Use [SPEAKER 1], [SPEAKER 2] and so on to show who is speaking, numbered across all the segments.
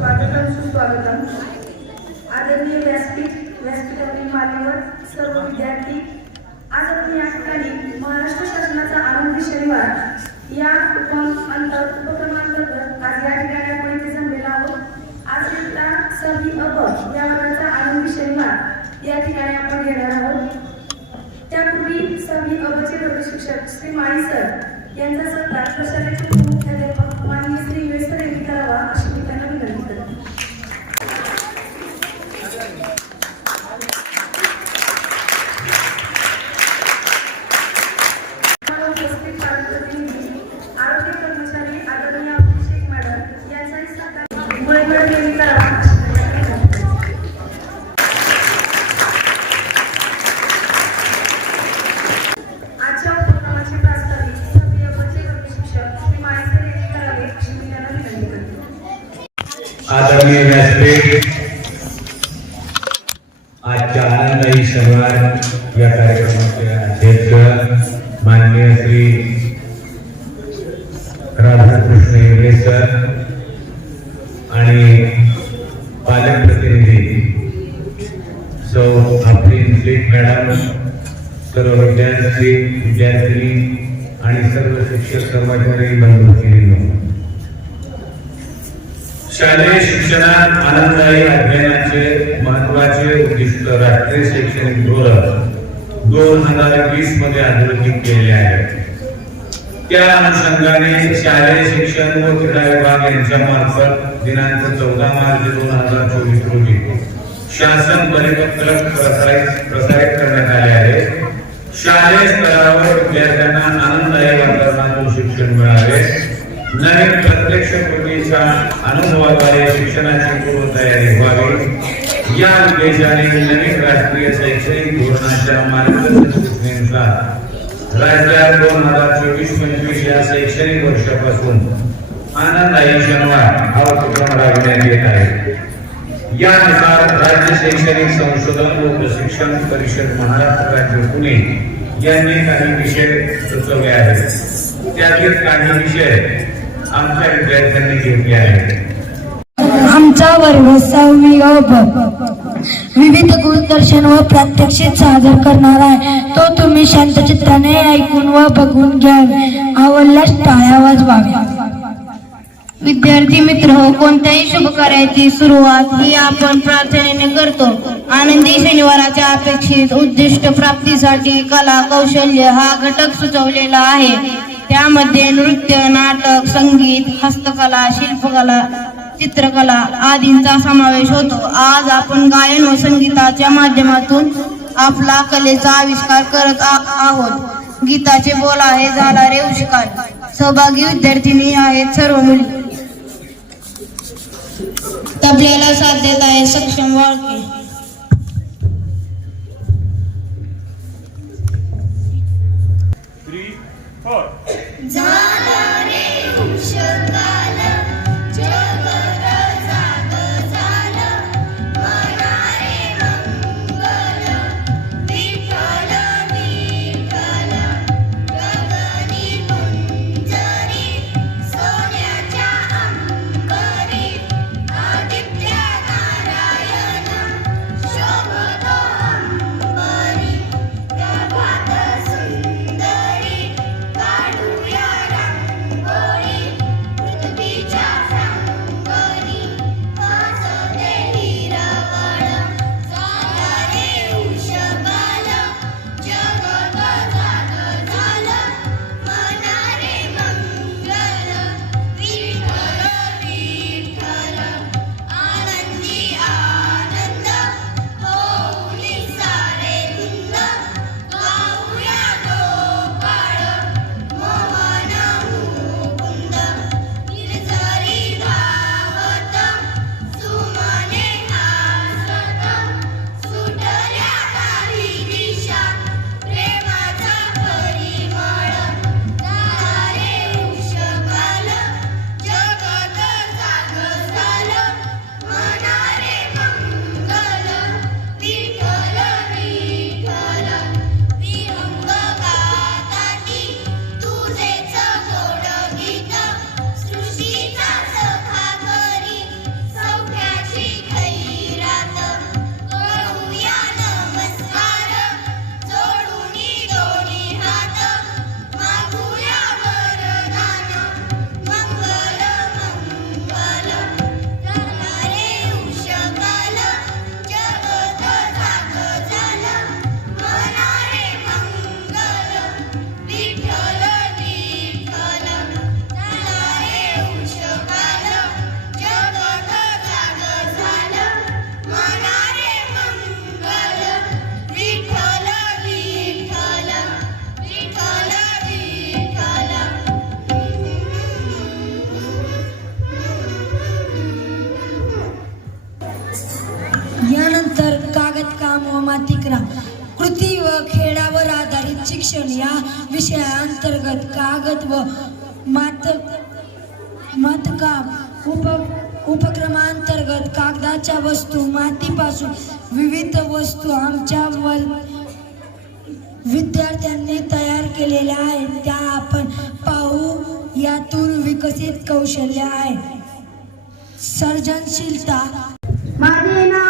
[SPEAKER 1] स्वागतम. सुस्वागतम आदरणीय व्यासपीठ व्यासपीठातील मान्यवर सर्व विद्यार्थी आज आपण या ठिकाणी महाराष्ट्र शासनाचा आनंदी शनिवार या उपक्रम अंतर उपक्रमांतर्गत आज या ठिकाणी आपण इथे जमलेला आहोत. आज इथला सभी अप या वर्गाचा आनंदी शनिवार या ठिकाणी आपण घेणार आहोत. त्यापूर्वी सभी अबचे वर्ग शिक्षक श्री माळी सर यांचा सत्कार. प्रशालेचे मुख्याध्यापक माननीय श्री वेसर यांनी करावा अशी मी त्यांना विनंती करते मला उपस्थित पालकप्रतिनिधी, आरोग्य कर्मचारी आदरणीय अभिषेक मॅडम यांचाही सत्कार मुळे मॅडम यांनी करावा अशी मी त्यांना विनंती करते. आजच्या उपक्रमाचे प्रास्ताविक सभ्य बचे वर्ग शिक्षक श्री माळीसर यांनी करावे अशी मी त्यांना विनंती करते
[SPEAKER 2] आदरणीय व्यासपीठ आजच्या आनंददायी शनिवार या कार्यक्रमाचे अध्यक्ष माननीय श्री राधाकृष्ण इंगळे सर आणि पालक प्रतिनिधी सौ आफरीन शेख मॅडम सर्व विद्यार्थी विद्यार्थिनी आणि सर्व शिक्षक कर्मचारी बंधू शालेय शिक्षणात आनंददायी अध्ययनाचे महत्त्वाचे उद्दिष्ट राष्ट्रीय शैक्षणिक धोरण दोन हजार वीसमध्ये अधोरेखित केले आहे. त्या अनुषंगाने शालेय शिक्षण व क्रीडा विभाग यांच्या मार्फत दिनांक चौदा मार्च दोन हजार चोवीस रोजी शासन परिपत्रक प्रसारित प्रसारित करण्यात आले आहे. शालेय स्तरावर विद्यार्थ्यांना आनंददायी वातावरणातून शिक्षण मिळावे. नवीन प्रत्यक्ष कृतीच्या अनुभवाद्वारे शिक्षणाची पूर्वतयारी व्हावी. या उद्देशाने नवीन राष्ट्रीय शैक्षणिक धोरणाच्या मार्गदर्शक राज्यात दोन हजार चोवीस पंचवीस या शैक्षणिक वर्षापासून आनंददायी शनिवार हा उपक्रम राबविण्यात येत आहे. यानुसार राज्य शैक्षणिक संशोधन व प्रशिक्षण परिषद महाराष्ट्र राज्य पुणे यांनी काही विषय सुचवले आहेत. त्यातील काही विषय आमच्या विद्यार्थ्यांनी घेतले आहेत.
[SPEAKER 3] आमचा वर्ग सहावी विविध गुणदर्शन व प्रात्यक्षिक सादर करणार आहे. तो तुम्ही शांतचित्ताने ऐकून व बघून घ्यावे आवडल्यास टाळ्या वाजवाव्या
[SPEAKER 4] विद्यार्थी मित्र हो कोणत्याही शुभ कार्याची सुरुवात ही आपण प्रार्थनेने करतो. आनंदी शनिवाराच्या अपेक्षित उद्दिष्ट प्राप्तीसाठी कला कौशल्य हा घटक सुचवलेला आहे. त्यामध्ये नृत्य नाटक संगीत हस्तकला शिल्पकला चित्रकला आदींचा समावेश होतो. आज आपण गायन व संगीताच्या माध्यमातून आपला कलेचा आविष्कार करत आहोत. गीताचे बोल आहे झाला रे उष्कार सहभागी विद्यार्थिनी आहेत सर्व मुली. तबल्याला साथ देत आहे सक्षम वाळके
[SPEAKER 5] three, four.
[SPEAKER 3] शिक्षण या विषयाअंतर्गत कागद व मात मतकाम उप उपक्रमांतर्गत कागदाच्या वस्तू मातीपासून विविध वस्तू आमच्या वर विद्यार्थ्यांनी तयार केलेल्या आहेत. त्या आपण पाहू. यातून विकसित कौशल्य आहे. सर्जनशीलता.
[SPEAKER 6] माझे नाव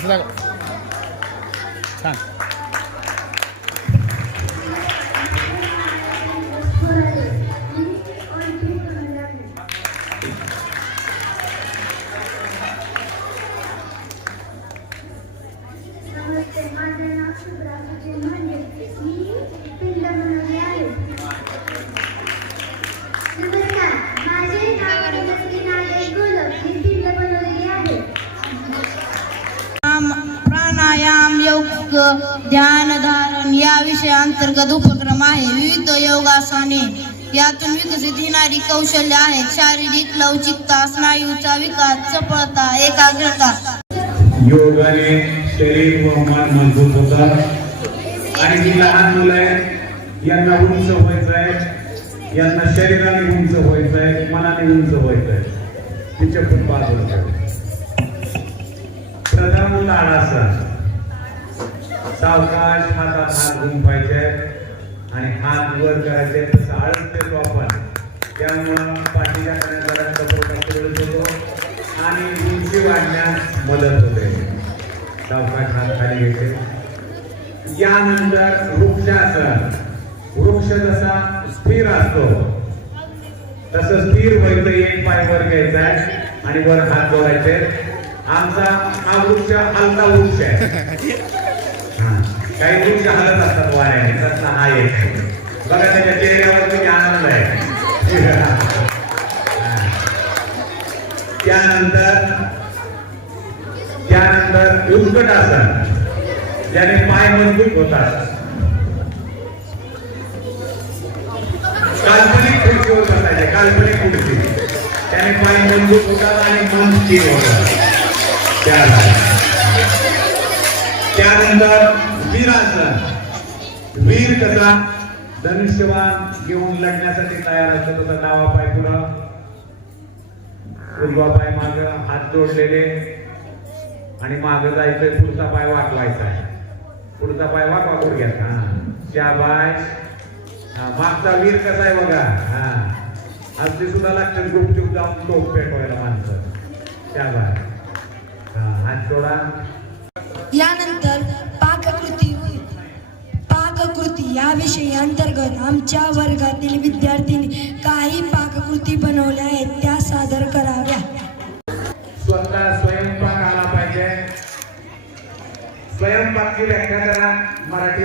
[SPEAKER 6] आहे
[SPEAKER 4] असं दाखव छान
[SPEAKER 6] नमस्ते
[SPEAKER 7] यातून विकसित होणारी कौशल्य आहेत? शारीरिक लवचिकता स्नायूचा विकास चपळता एकाग्रता.
[SPEAKER 2] योगाने शरीर व मन मजबूत होतात. आणि जी लहान मुलं आहेत यांना उंच व्हायचं आहे. यांना शरीराने उंच व्हायचं आहे. मनाने उंच व्हायचं आहे. तिच्या खूप बाजूला प्रथम ताडासन सावकाश हातात हात गुंफायचे आणि हात वर करायचे तसं आळस देतो आपण त्यामुळं पाठीच्या कण्याचा सपोर्ट होतो आणि उंची वाढण्यास मदत होते. सावकाश हात खाली घेते. यानंतर वृक्षासन. वृक्ष जसा स्थिर असतो तसं स्थिर व्हायचं एक पाय वर घ्यायचा आहे आणि वर हात जोडायचे. आमचा हा वृक्ष हलता वृक्ष आहे. काही गोष्टी हलत असतात वाऱ्याने त्यातला हा एक आहे. बघा त्याच्या चेहऱ्यावर आनंद आहे. त्यानंतर त्यानंतर उत्कट आसन. ज्याने पाय मजबूत होतात. काल्पनिक खुर्चीवर बसायचे काल्पनिक खुर्ची त्याने पाय मजबूत होतात आणि मन स्थिर होतात त्यानंतर वीरासन वीर कसा? धनुष्यवान घेऊन लढण्यासाठी तयार असतो तसा डावा पाय पुढं. उजवा पाय माग हात जोडलेले. आणि माग जायचंय पुढचा पाय वाकवायचा आहे. पुढचा पाय वाकवा गुडघ्यात हा. त्या हा मागचा वीर कसा आहे बघा. हा. असली सुद्धा लागते गुपचूप जाऊन टोप पेटवायला माणसं. त्या हा हात जोडा.
[SPEAKER 3] यानंतर या विषयांतर्गत आमच्या वर्गातील विद्यार्थ्यांनी काही पाककृती बनवल्या आहेत त्या सादर कराव्या.
[SPEAKER 2] स्वतः स्वयंपाक आला पाहिजे. स्वयंपाकची व्याख्या करा मराठी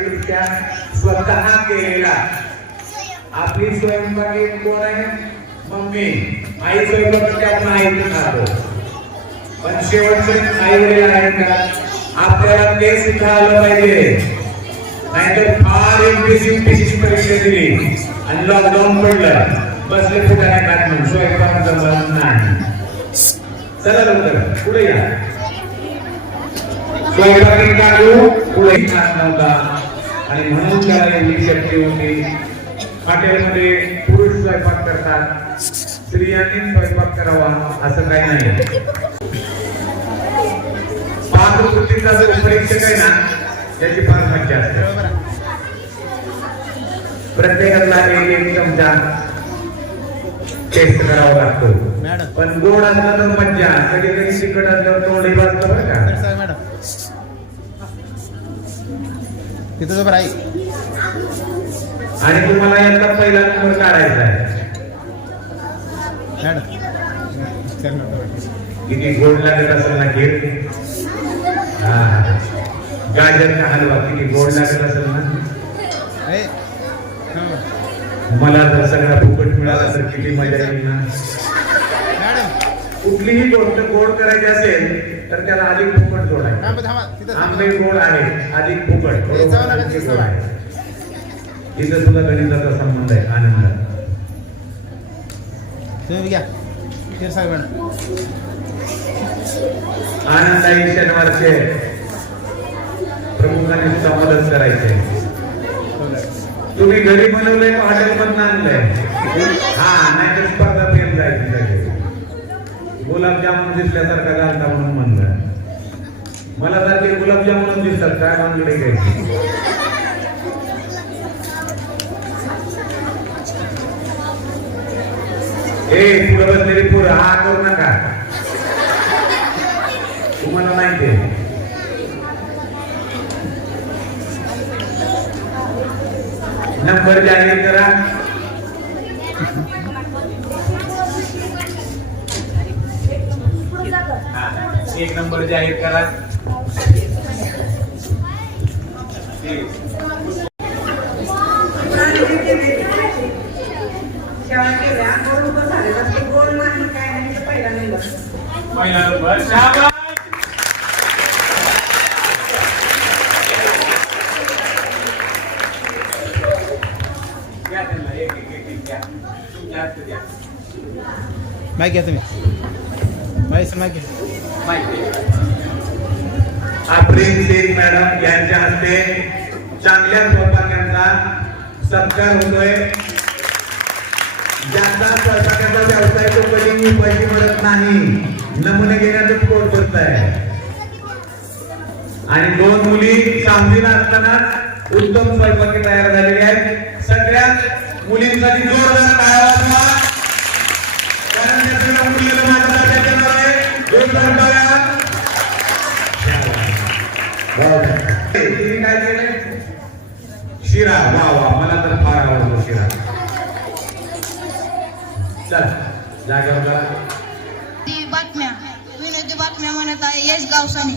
[SPEAKER 2] स्वतः केलेला. आपली स्वयंपाकी कोण आहे? मम्मी. आई स्वयंपाक करते आपण आईचं खातो पण शेवटचे आई वडील आहेत का आपल्याला ते सुद्धा आलं पाहिजे. नाहीतर फार एमपीसी बेसिक परीक्षा दिली आणि लॉकडाऊन पडलं. बसले फुटाने खात म्हणून स्वयंपाक जमला नाही. चला लवकर. पुढे या. स्वयंपाकी काढू पुढे नव्हता. आणि म्हणून त्याला एवढी शक्ती होती. हॉटेलमध्ये पुरुष स्वयंपाक करतात. स्त्रियांनी स्वयंपाक करावा. असं काही नाही. पाककृतीचा जो परीक्षक आहे ना त्याची फार मज्जा असते. प्रत्येकाला एक एक चमचा टेस्ट करावा लागतो. पण गोड असलं तर मज्जा. कधी कधी तिखट असल्यावर तोंडही वाजतं बरं का?
[SPEAKER 4] तिथं आहे
[SPEAKER 2] आणि तुम्हाला याचा पहिला नंबर काढायचा आहे. किती गोड लागत असेल ना खीर? हा. गाजरचा हलवा. किती गोड लागत असेल ना. मला जर सगळा फुकट मिळाला तर किती मजा येईल ना? कुठलीही गोष्ट गोड करायची असेल तर त्याला अधिक फुकट जोडायचं
[SPEAKER 4] तिथं
[SPEAKER 2] आंबे गोड आहे अधिक फुकट.
[SPEAKER 4] तिथं
[SPEAKER 2] आहे. सुद्धा गणिताचा संबंध आहे आनंद.
[SPEAKER 4] तुम्ही घ्या. क्षीर
[SPEAKER 2] प्रमुखाने सुद्धा मदत करायचे तुम्ही घरी बनवलंय हॉटेल पण आणलंय हा नाहीतर स्पर्धा फेल जायची सगळी गुलाबजामुन दिसल्यासारखा घालता म्हणून म्हणलं. मला सारखे गुलाबजामुन दिसतात काय मानकडे घ्यायची ए पुढे बसलेली पुरं हा करू नका तुम्हाला माहिती आहे नंबर जाहीर करा हा, एक नंबर जाहीर करा
[SPEAKER 6] सेवा केल्या बरोबर झालेला असतो गोड नाही काय नाही ते पहिला नंबर
[SPEAKER 2] पहिला नंबर शाबास. द्या त्यांना, एक, एक, एक, एक
[SPEAKER 4] माहिती.
[SPEAKER 2] अप्रिल शेख मॅडम यांच्या हस्ते चांगल्या स्वयंपाकांचा सत्कार होतोय. ज्यांचा सहकार्याचा व्यवसाय तो कधी पैसे मिळत नाही. नमुने घेण्याचं पोट भरत आहे आणि दोन मुली सामजीला असताना उत्तम स्वयंपाकी तयार झालेली आहेत. सगळ्यात मुलींसाठी जोरदार टाळ्या जागेवर करा.
[SPEAKER 7] ती बातम्या विनोदी बातम्या म्हणत आहे यश गावसानी.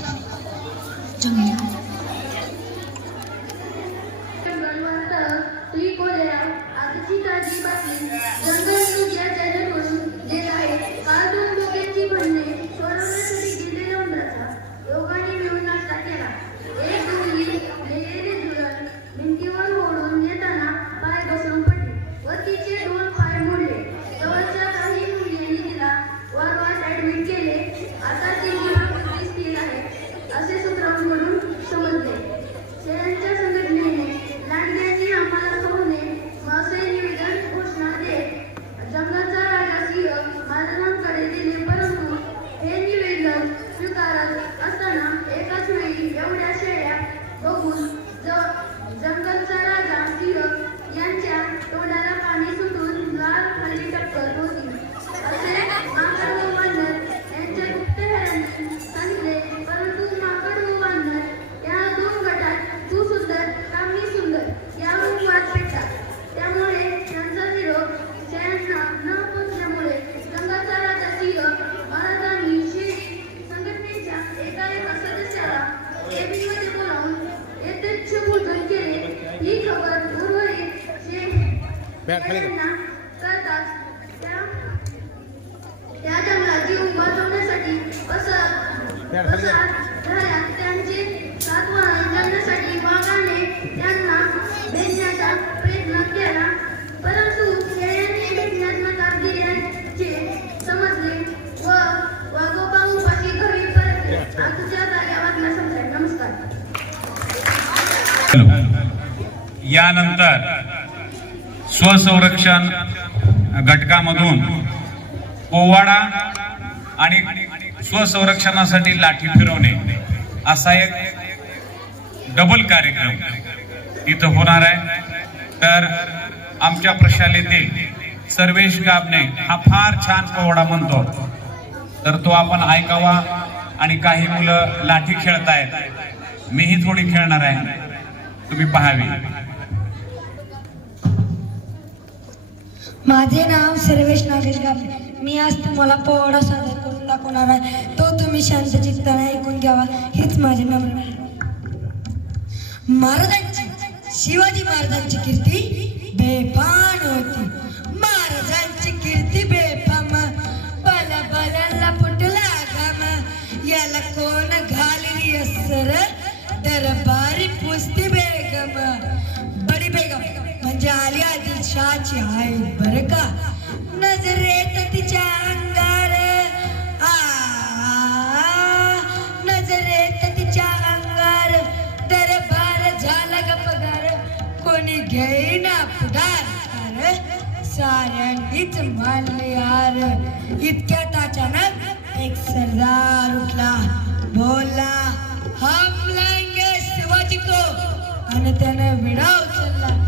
[SPEAKER 8] यानंतर स्वसंरक्षण घटकामधून पोवाडा आणि स्वसंरक्षणासाठी लाठी फिरवणे असा एक डबल कार्यक्रम इथं होणार आहे. तर आमच्या प्रशालेतील सर्वेश गाबने हा फार छान पोवाडा म्हणतो. तर तो आपण ऐकावा आणि काही मुलं लाठी खेळतायत. मीही थोडी खेळणार आहे. तुम्ही पाहावी.
[SPEAKER 3] माझे नाव सर्वेश नागेश गाभे मी आज तुम्हाला पोवाडा सादर करून दाखवणार आहे. तो तुम्ही शांत चित्ताने ऐकून घ्यावा. हेच माझे नम्र महाराजांची शिवाजी महाराजांची कीर्ती बेफान होती. महाराजांची कीर्ती बेफाम. बल बलाला फुटला घाम. याला कोण घालली असर? दरबारी पुसती बेगम. कशाची आहे बर का? नजरेत तिच्या अंगार आ नजरेत तिच्या अंगार दरबार झाला ग पगार. कोणी घेईना पुढार. साऱ्यांनीच मानले यार. इतक्यात अचानक एक सरदार उठला. बोलला हम लाएंगे शिवाजी को. आणि त्याने विडा उचलला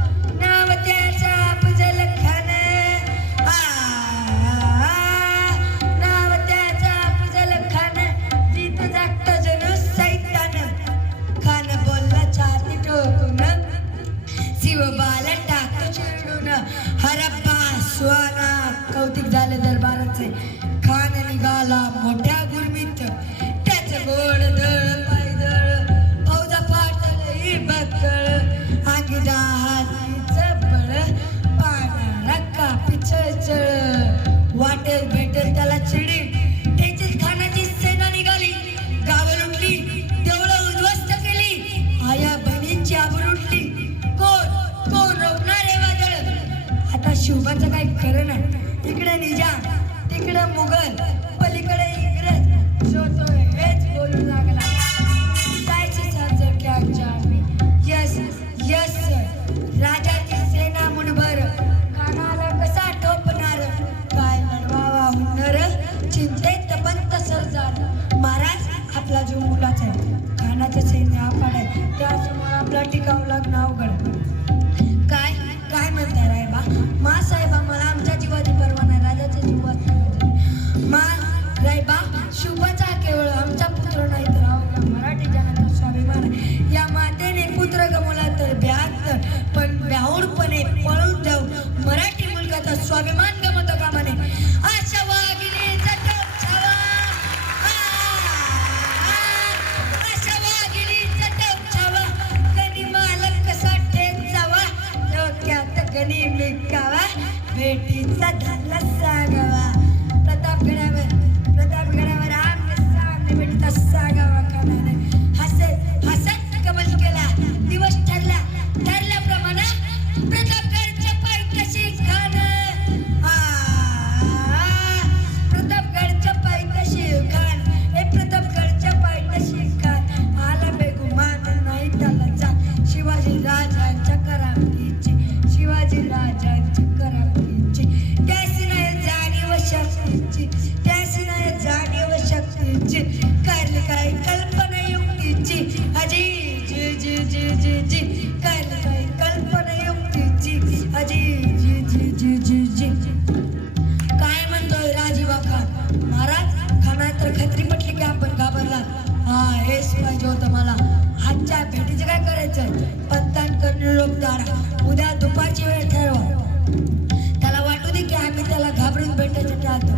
[SPEAKER 3] mugan हेच होतं मला. आजच्या भेटीचं काय करायचं? पंतान करणे दारा उद्या दुपारची वेळ ठरवा. त्याला वाटू दे की आम्ही त्याला घाबरून भेटायचं टाळतो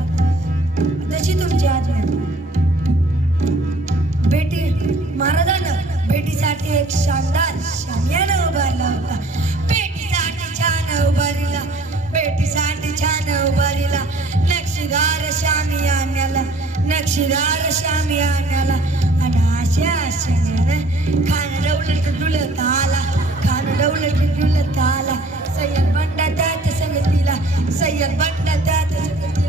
[SPEAKER 3] तशी तुमची आज्ञा भेटी महाराजानं भेटीसाठी एक शानदार शामियाना उभारला होता. भेटीसाठी छान उभारीला. भेटीसाठी छान उभारीला. नक्षीदार शामियान्याला. नक्षीदार शामियान्याला. ఆశనే కాను డౌలెట్ దులతాల కాను డౌలెట్ దులతాల సయ్యద్ బండ తాత సంగతిలా సయ్యద్ బండ తాత సంగతి